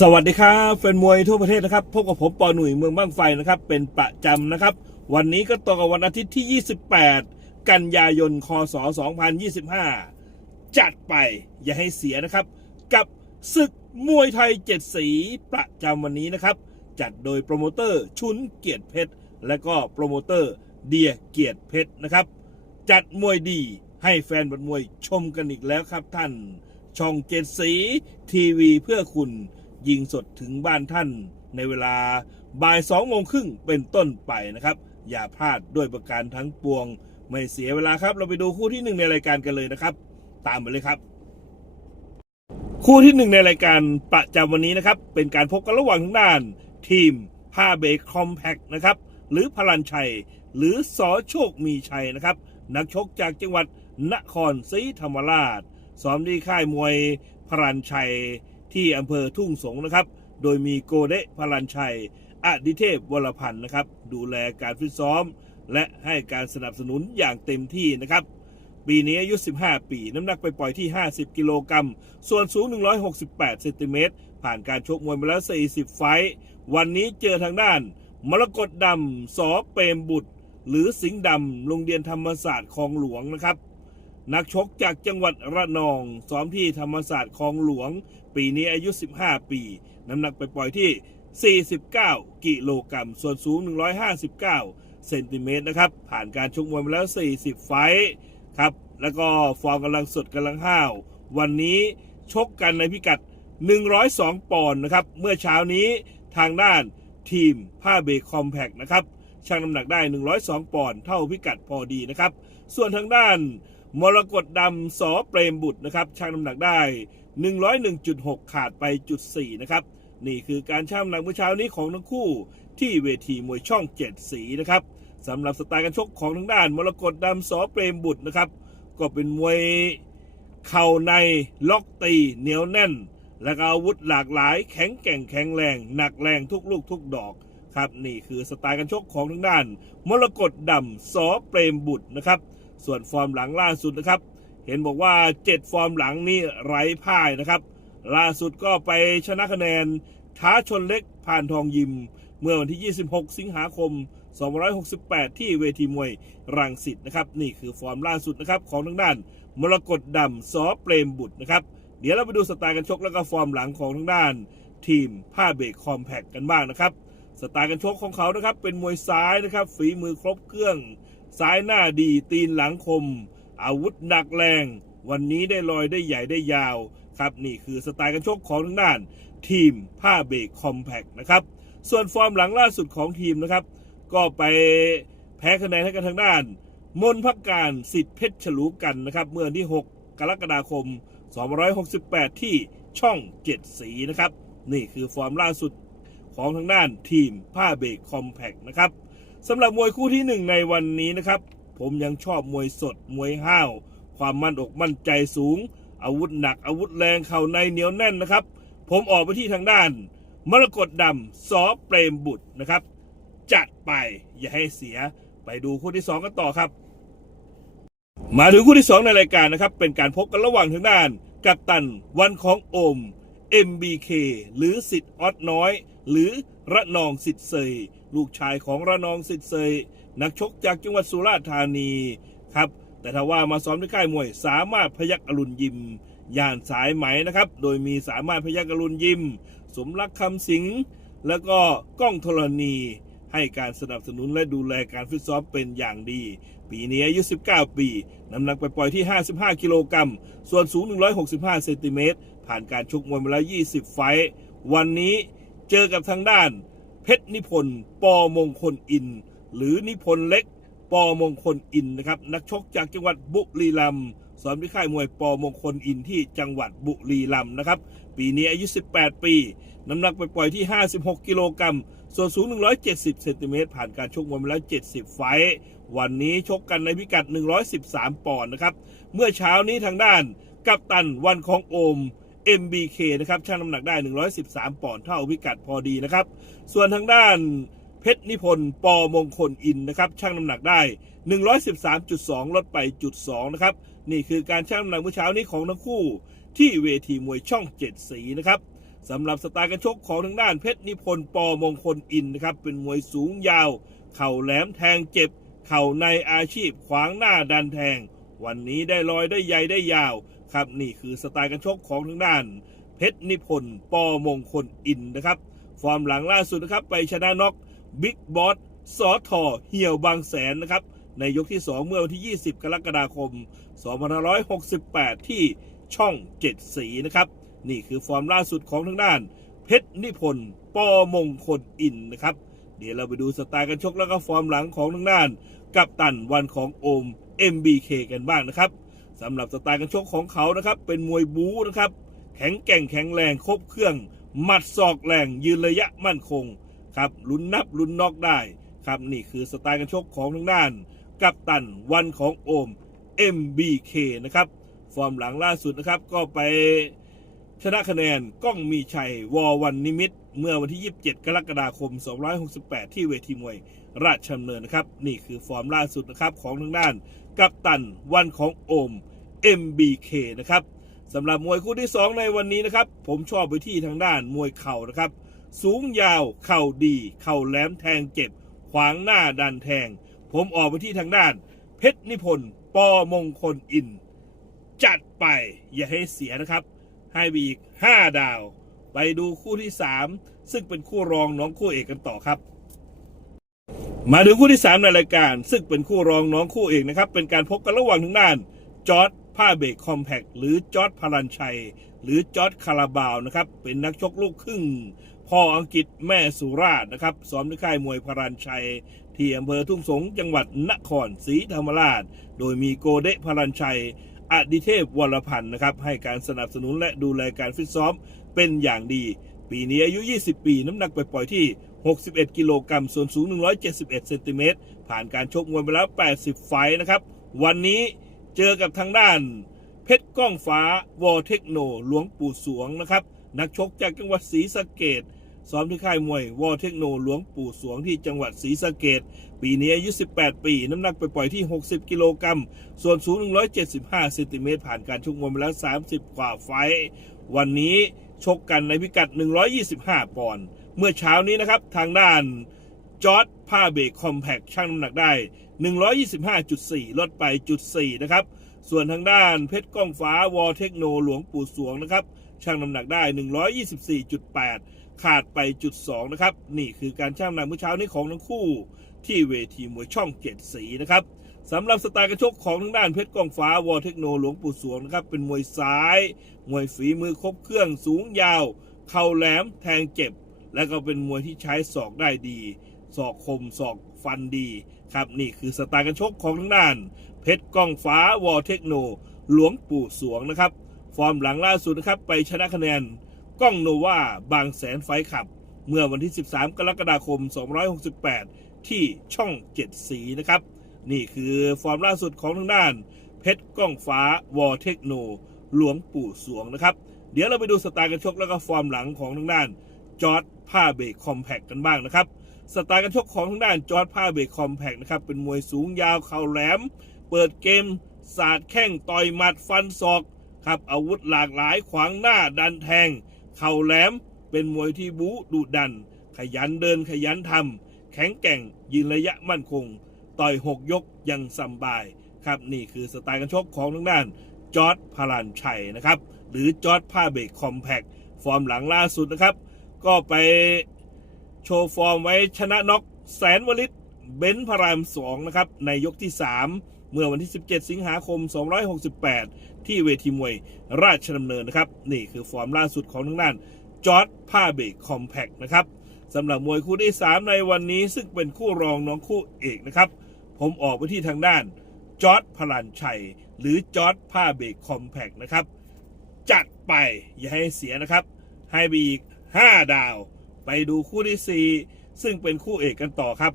สวัสดีครับแฟนมวยทั่วประเทศนะครับพบกับผมปอหนุ่ยเมืองบ้างไฟนะครับ เป็นประจำนะครับ วันนี้ก็ตรงกับวันอาทิตย์ที่ 28 กันยายนคศ 2025 จัดไปอย่าให้เสียนะครับ กับศึกมวยไทยเจ็ดสีประจำวันนี้นะครับ จัดโดยโปรโมเตอร์ชุนเกียรติเพชร และก็โปรโมเตอร์เดียเกียรติเพชรนะครับ จัดมวยดีให้แฟนบัดมวยชมกันอีกแล้วครับท่าน ช่องเจ็ดสีทีวีเพื่อคุณ ยิงสดถึงบ้านท่านในเวลาบ่ายสองโมงครึ่งเป็นต้นไปนะครับ อย่าพลาดด้วยประการทั้งปวง ไม่เสียเวลาครับ เราไปดูคู่ที่หนึ่งในรายการกันเลยนะครับ ตามไปเลยครับ คู่ที่หนึ่งในรายการประจำวันนี้นะครับ เป็นการพบกันระหว่างทางด้าน ทีมผ้าเบรกคอมแพคนะครับหรือพลันชัย หรือสอโชคมีชัยนะครับ นักชกจากจังหวัดนครศรีธรรมราชซ้อมที่ค่ายมวยพลันชัย ที่อำเภอทุ่งสงนะครับ โดยมีโกเดะพลันชัยอดิเทพวรพันธ์นะครับ ดูแลการฟิตซ้อม และให้การสนับสนุนอย่างเต็มที่นะครับ ปีนี้อายุ 15 ปี น้ำหนักไปปล่อยที่ 50 กิโลกรัม ส่วนสูง 168 เซนติเมตร ผ่านการชกมวยมาแล้ว 40 ไฟต์วันนี้เจอทางด้าน มรกตดำสอเปรมบุตร หรือสิงห์ดำโรงเรียนธรรมศาสตร์คลองหลวงนะครับ นักชกจากจังหวัดระนองซ้อมที่ธรรมศาสตร์คลองหลวง ปีนี้อายุ 15 ปี น้ำหนักไปปล่อยที่ 49 กิโลกรัม ส่วนสูง 159 เซนติเมตรนะครับ ผ่านการชกมวยมาแล้ว 40 ไฟต์ครับ แล้วก็ฟอร์มกำลังสดกำลังห้าว วันนี้ชกกันในพิกัด 102 ปอนด์นะครับ เมื่อเช้านี้ทางด้านทีมผ้าเบรกคอมแพกนะครับชั่งน้ำหนักได้ 102 ปอนด์เท่าพิกัดพอดีนะครับ ส่วนทางด้าน มรกตดำสอเปรมบุตรนะครับชั่งน้ำหนักได้ 101.6 ขาดไปจุด4นะครับ นี่คือการชั่งน้ำหนักเมื่อเช้านี้ของทั้งคู่ที่เวทีมวยช่องเจ็ดสีนะครับสำหรับสไตล์การชกของทางด้าน มรกตดำสอเปรมบุตรนะครับ ก็เป็นมวยเข่าในล็อกตีเหนียวแน่น และก็อาวุธหลากหลาย แข็งแกร่งแข็งแรง หนักแรงทุกลูกทุกดอกครับนี่คือสไตล์การชกของทางด้าน มรกตดำสอเปรมบุตรนะครับ ส่วนฟอร์มหลังล่าสุดนะครับ เห็นบอกว่า 7 ฟอร์มหลังนี่ไร้พ่ายนะครับ ล่าสุดก็ไปชนะคะแนนท้าชนเล็กผ่านทองยิม เมื่อวันที่ 26 สิงหาคม2568 ที่เวทีมวยรังสิตนะครับ นี่คือฟอร์มล่าสุดนะครับของทางด้านมรกตดำสอเปรมบุตรนะครับ เดี๋ยวเราไปดูสไตล์การชกแล้วก็ฟอร์มหลังของทางด้าน ทีมผ้าเบรกคอมแพคกันบ้างนะครับ สไตล์การชกของเขานะครับ เป็นมวยซ้ายนะครับ ฝีมือครบเครื่อง ซ้ายหน้าดีตีนหลังคม อาวุธหนักแรง วันนี้ได้ลอยได้ใหญ่ได้ยาว ครับนี่คือสไตล์การชกของทางด้าน ทีมผ้าเบรกคอมแพคนะครับ ส่วนฟอร์มหลังล่าสุดของทีมนะครับ ก็ไปแพ้คะแนนให้กันทางด้าน มนพักการสิทธิเพชรฉลูกันนะครับ เมื่อวันที่ 6 กรกฎาคม 268 ที่ช่องเจ็ดสีนะครับ นี่คือฟอร์มล่าสุดของทางด้านทีมผ้าเบรกคอมแพคนะครับ สำหรับมวยคู่ที่หนึ่งในวันนี้นะครับ ผมยังชอบมวยสดมวยห้าว ความมั่นอกมั่นใจสูง อาวุธหนักอาวุธแรงเข่าในเหนียวแน่นนะครับ ผมออกไปที่ทางด้าน มรกตดำสอเปรมบุตรนะครับ จัดไปอย่าให้เสียไปดูคู่ที่สองกันต่อครับ มาถึงคู่ที่สองในรายการนะครับ เป็นการพบกันระหว่างทางด้าน กัปตันวันของโอม MBK หรือสิทธิ์ออดน้อย หรือ ระนองสิทธิ์เซยลูกชายของระนองสิทธิ์เซยนักชกจากจังหวัดสุราษฎร์ธานีครับ แต่ถ้าว่ามาซ้อมที่ค่ายมวยสามารถพยักอรุณยิมย่านสายไหมนะครับ โดยมีสามารถพยักอรุณยิม สมรักคำสิงแล้วก็ก้องธรณีให้การสนับสนุนและดูแลการฟิตซ้อมเป็นอย่างดี ปีนี้อายุ 19 ปี น้ำหนักไปปล่อยที่ 55 กิโลกรัม ส่วนสูง 165 เซนติเมตร ผ่านการชกมวยมาแล้ว 20 ไฟ วันนี้ เจอกับทางด้าน เพชรนิพนธ์ปอมงคลอิน หรือนิพนธ์เล็กปอมงคลอินนะครับนักชกจากจังหวัดบุรีรัมย์สอนที่ค่ายมวยปอมงคลอินที่จังหวัดบุรีรัมย์นะครับ ปีนี้อายุ 18 ปี น้ำหนักไปปล่อยที่ 56 กิโลกรัม ส่วนสูง 170 เซนติเมตรผ่านการชกมวยมาแล้ว 70 ไฟวันนี้ชกกันในพิกัด 113 ปอนด์นะครับ เมื่อเช้านี้ทางด้านกัปตันวันของโอม MBK นะครับชั่งน้ำหนักได้ 113 ปอนด์เท่าพิกัดพอดีนะครับ ส่วนทางด้านเพชรนิพนธ์ปอมงคลอินนะครับชั่งน้ำหนักได้ 113.2 ลดไปจุด2นะครับนี่คือการชั่งน้ำหนักเมื่อเช้านี้ของทั้งคู่ ที่เวทีมวยช่องเจ็ดสีนะครับสำหรับสไตล์การชกของทางด้านเพชรนิพนธ์ปอมงคลอินนะครับเป็นมวยสูงยาว เข่าแหลมแทงเจ็บ เข่าในอาชีพขวางหน้าดันแทง วันนี้ได้ลอยได้ใหญ่ได้ยาว ครับนี่คือสไตล์การชกของทางด้าน เพชรนิพนธ์ปอมงคลอินนะครับ ฟอร์มหลังล่าสุดนะครับไปชนะน็อกบิ๊กบอสสอทอเหี่ยวบางแสนนะครับในยกที่ 2 เมื่อวันที่ 20 กรกฎาคม 2568 ที่ช่องเจ็ดสีนะครับ นี่คือฟอร์มล่าสุดของทางด้าน เพชรนิพนธ์ปอมงคลอินนะครับ เดี๋ยวเราไปดูสไตล์การชกแล้วก็ฟอร์มหลังของทางด้าน กับตันวันของโอม MBK กันบ้างนะครับ สำหรับสไตล์การชกของเขานะครับ เป็นมวยบู๊นะครับ แข็งแกร่งแข็งแรงครบเครื่อง หมัดศอกแรงยืนระยะมั่นคงครับลุ้นนับลุ้นนอกได้ครับนี่คือสไตล์การชกของทางด้าน กัปตันวันของโอม MBK นะครับ ฟอร์มหลังล่าสุดนะครับก็ไป ชนะคะแนนก้องมีชัยวอวันนิมิต เมื่อวันที่ 27 กรกฎาคม 268 ที่เวทีมวยราชดำเนินนะครับ นี่คือฟอร์มล่าสุดนะครับของทางด้าน กับตันวันของโอม MBK นะครับสำหรับมวยคู่ที่ 2 ในวันนี้นะครับ ผมชอบไปที่ทางด้านมวยเข่านะครับ สูงยาว เข่าดี เข่าแหลมแทงเจ็บ ขวางหน้าดันแทง ผมออกไปที่ทางด้าน เพชรนิพนธ์ปอมงคลอิน จัดไปอย่าให้เสียนะครับ ให้ไปอีก 5 ดาว ไปดูคู่ที่ 3 ซึ่งเป็นคู่รองน้องคู่เอกกันต่อครับ มาดูคู่ที่ 3 ในรายการ ซึ่งเป็นคู่รองน้องคู่เอกนะครับ เป็นการพบกันระหว่างทางด้านจอร์ดผ้าเบรกคอมแพกหรือจอร์ดพารันชัย หรือจอร์ดคาราบาวนะครับ เป็นนักชกลูกครึ่ง พ่ออังกฤษแม่สุราษฎร์นะครับซ้อมที่ค่ายมวยพารันชัย ที่อำเภอทุ่งสงจังหวัดนครศรีธรรมราช โดยมีโกเดะพารันชัย อดิเทพวรพันธ์นะครับให้การสนับสนุนและดูแลการฟิตซ้อมเป็นอย่างดี ปีนี้อายุ 20 ปี น้ำหนักไปปล่อยที่ 61 กิโลกรัมส่วนสูง 171 เซนติเมตรผ่านการชกมวยไปแล้ว 80 ไฟนะครับ วันนี้เจอกับทางด้าน เพชรก้องฟ้าวอเทคโน หลวงปู่สวงนะครับ นักชกจากจังหวัดศรีสะเกด ซ้อมที่ค่ายมวยวอเทคโนหลวงปู่สวงที่จังหวัดศรีสะเกดปีนี้อายุ 18 ปี น้ำหนักไปปล่อยที่ 60 กิโลกรัม ส่วนสูง 175 เซนติเมตร ผ่านการชกมวยมาแล้ว 30 กว่าไฟ วันนี้ชกกันในพิกัด 125 ปอนด์ เมื่อเช้านี้นะครับ ทางด้านจอร์ดผ้าเบรกคอมแพคชั่งน้ำหนักได้ 125.4 ลดไปจุด4นะครับ ส่วนทางด้านเพชรก้องฟ้าวอเทคโนหลวงปู่สวงนะครับ ชั่งน้ำหนักได้ 124.8 ขาดไปจุด2นะครับ นี่คือการชั่งน้ำหนักเมื่อเช้านี้ของทั้งคู่ ที่เวทีมวยช่องเจ็ดสีนะครับสำหรับสไตล์การชกของทางด้านเพชรกองฟ้าวอเทคโนหลวงปู่สวงนะครับเป็นมวยซ้าย มวยฝีมือครบเครื่องสูงยาว เข่าแหลมแทงเจ็บ และก็เป็นมวยที่ใช้ศอกได้ดีศอกคมศอกฟันดีครับนี่คือสไตล์การชกของทางด้าน เพชรกองฟ้าวอเทคโน หลวงปู่สวงนะครับ ฟอร์มหลังล่าสุดนะครับ ไปชนะคะแนนก้องโนวาบางแสนไฟขับ เมื่อวันที่ 13 กรกฎาคม 268 ที่ช่องเจ็ดสีนะครับ นี่คือฟอร์มล่าสุดของทางด้าน เพชรก้องฟ้าวอเทคโน หลวงปู่สวงนะครับ เดี๋ยวเราไปดูสไตล์การชกแล้วก็ฟอร์มหลังของทางด้านจอร์ดผ้าเบรกคอมแพคกันบ้างนะครับสไตล์การชกของทางด้านจอร์ดผ้าเบรกคอมแพคนะครับเป็นมวยสูงยาวเข่าแหลม เปิดเกมสาดแข้งต่อยหมัดฟันศอก ครับอาวุธหลากหลายขวางหน้าดันแทง เข่าแหลม เป็นมวยที่บู๊ดุดัน ขยันเดินขยันทำแข็งแกร่งยืนระยะมั่นคง ต่อยหกยกยังสบาย ครับนี่คือสไตล์การชกของทางด้านจอร์ดพารันชัยนะครับ หรือจอร์ดผ้าเบรกคอมแพคฟอร์มหลังล่าสุดนะครับ ก็ไปโชว์ฟอร์มไว้ชนะน็อกแสนวลิตเบนพารามสองนะครับในยกที่ 3 เมื่อวันที่ 17 สิงหาคม 268 ที่เวทีมวยราชดำเนินนะครับ นี่คือฟอร์มล่าสุดของทางด้านจอร์ดผ้าเบรกคอมแพคนะครับสำหรับมวยคู่ที่ 3 ในวันนี้ ซึ่งเป็นคู่รองน้องคู่เอกนะครับ ผมออกไปที่ทางด้านจอร์ดพลันชัย หรือจอร์ดผ้าเบรกคอมแพคนะครับ จัดไปอย่าให้เสียนะครับ ให้ไปอีก 5 ดาว ไปดูคู่ที่ 4 ซึ่งเป็นคู่เอกกันต่อครับ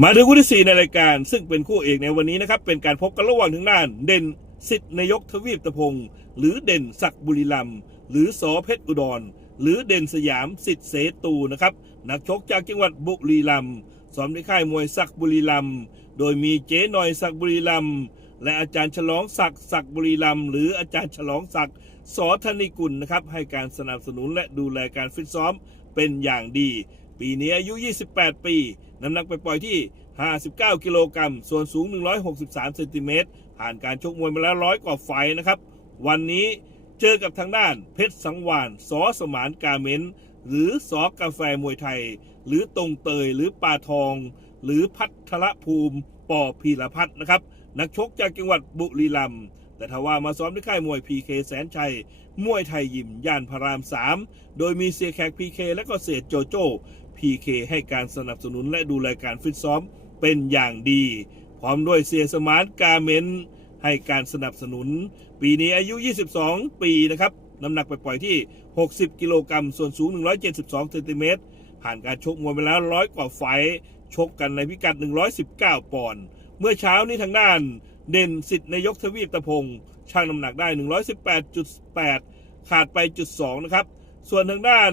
มาดูคู่ที่ 4 ในรายการ ซึ่งเป็นคู่เอกในวันนี้นะครับ เป็นการพบกันระหว่างทางด้าน เด่นสิทธิ์นายกทวีปตะพงศ์หรือเด่นศักดิ์บุรีรัมย์หรือสอเพชรอุดร หรือเด่นสยามสิทธิ์เสตูนะครับนักชกจากจังหวัดบุรีรัมย์ซ้อมในค่ายมวยศักดิ์บุรีรัมย์โดยมีเจ๊หน่อยศักดิ์บุรีรัมย์และอาจารย์ฉลองศักดิ์ศักดิ์บุรีรัมย์หรืออาจารย์ฉลองศักดิ์สอธนิกุลนะครับให้การสนับสนุนและดูแลการฟิตซ้อมเป็นอย่างดี ปีนี้อายุ 28 ปี น้ำหนักไปปล่อยที่ 59 กิโลกรัม ส่วนสูง 163 เซนติเมตร ผ่านการชกมวยมาแล้วร้อยกว่าไฟนะครับ วันนี้เจอกับทางด้านเพชรสังวานสอสมานกาเมนหรือสอกาแฟมวยไทย หรือตรงเตย หรือปาทอง หรือพัทรภูมิ ปอพีรพัฒน์นะครับ นักชกจากจังหวัดบุรีรัมย์แต่ถ้าว่ามาซ้อมที่ค่ายมวยพีเคแสนชัย มวยไทยยิมย่านพระราม 3 โดยมีเสียแขกพีเคและก็เสียโจโจ้ พีเคให้การสนับสนุนและดูแลการฟิตซ้อมเป็นอย่างดี พร้อมด้วยเสียสมานกาเมนให้การสนับสนุน ปีนี้อายุ 22 ปีนะครับ น้ำหนักไปปล่อยที่ 60 กิโลกรัม ส่วนสูง 172เซนติเมตร ผ่านการชกมวยไปแล้วร้อยกว่าไฟ ชกกันในพิกัด 119 ปอนด์ เมื่อเช้านี้ทางด้าน เด่นสิทธิ์นายกทวีปตะพงช่างน้ำหนักได้ 118.8 ขาดไปจุด2นะครับ ส่วนทางด้าน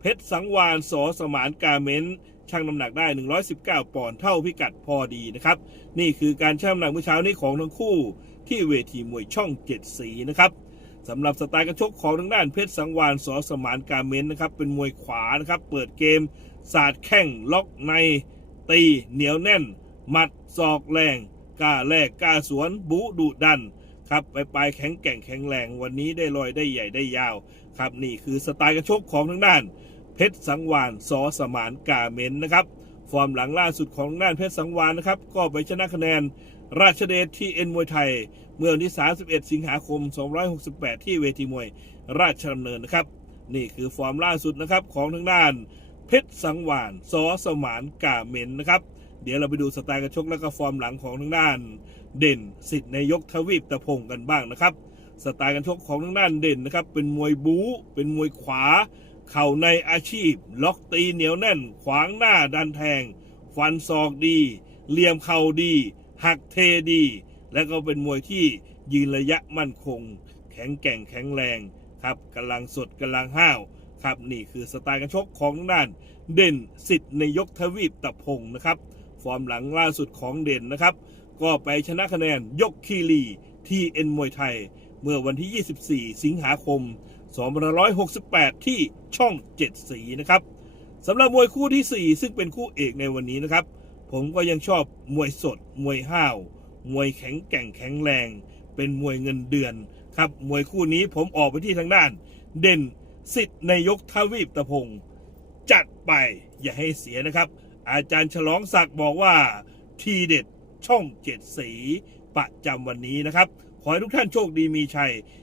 เพชรสังวานสอสมานกาเมนช่างน้ำหนักได้ 119 ปอนด์เท่าพิกัดพอดีนะครับ นี่คือการชั่งน้ำหนักเมื่อเช้านี้ของทั้งคู่ ที่เวทีมวยช่องเจ็ดสีนะครับสำหรับสไตล์การชกของทางด้านเพชรสังวานสอสมานกาเมนนะครับเป็นมวยขวานะครับเปิดเกมสาดแข้งล็อกใน ตีเหนียวแน่น หมัดศอกแรงกล้าแลกกล้าสวนบูดุดันครับไปปลายแข็งแกร่งแข็งแรงวันนี้ได้ลอยได้ใหญ่ได้ยาว ครับนี่คือสไตล์การชกของทางด้าน เพชรสังวานสอสมานกาเมนนะครับ ฟอร์มหลังล่าสุดของทางด้านเพชรสังวานนะครับ ก็ไปชนะคะแนนราชเดชที่เอ็นมวยไทย เมื่อวันที่ 31 สิงหาคม 268 ที่เวทีมวยราชดำเนินนะครับ นี่คือฟอร์มล่าสุดนะครับของทางด้าน เพชรสังวานสอสมานกาเมนนะครับเดี๋ยวเราไปดูสไตล์การชกและก็ฟอร์มหลังของทางด้าน เด่นสิทธิ์นายกทวีปตะพงกันบ้างนะครับ สไตล์การชกของทางด้านเด่นนะครับเป็นมวยบู๊เป็นมวยขวา เข่าในอาชีพ ล็อกตีเหนียวแน่น ขวางหน้าดันแทง ฟันศอกดี เหลี่ยมเข่าดี หักเทดี และก็เป็นมวยที่ยืนระยะมั่นคง แข็งแกร่งแข็งแรงครับกำลังสดกำลังห้าวครับนี่คือสไตล์การชกของด้าน เด่นสิทธิ์ในยกทวีปตะพงนะครับ ฟอร์มหลังล่าสุดของเด่นนะครับ ก็ไปชนะคะแนนยกคีรีทีเอ็นมวยไทย เมื่อวันที่ 24 สิงหาคม 2568 ที่ช่อง 7 สีนะครับสำหรับมวยคู่ที่ 4 ซึ่งเป็นคู่เอกในวันนี้นะครับ ผมก็ยังชอบมวยสด มวยห้าว มวยแข็งแกร่งแข็งแรง เป็นมวยเงินเดือนครับมวยคู่นี้ผมออกไปที่ทางด้าน เด่นสิทธิ์ในยกทวีปตะพงจัดไปอย่าให้เสียนะครับ อาจารย์ฉลองศักดิ์บอกว่าทีเด็ดช่องเจ็ดสีประจำวันนี้นะครับ ขอให้ทุกท่านโชคดีมีชัย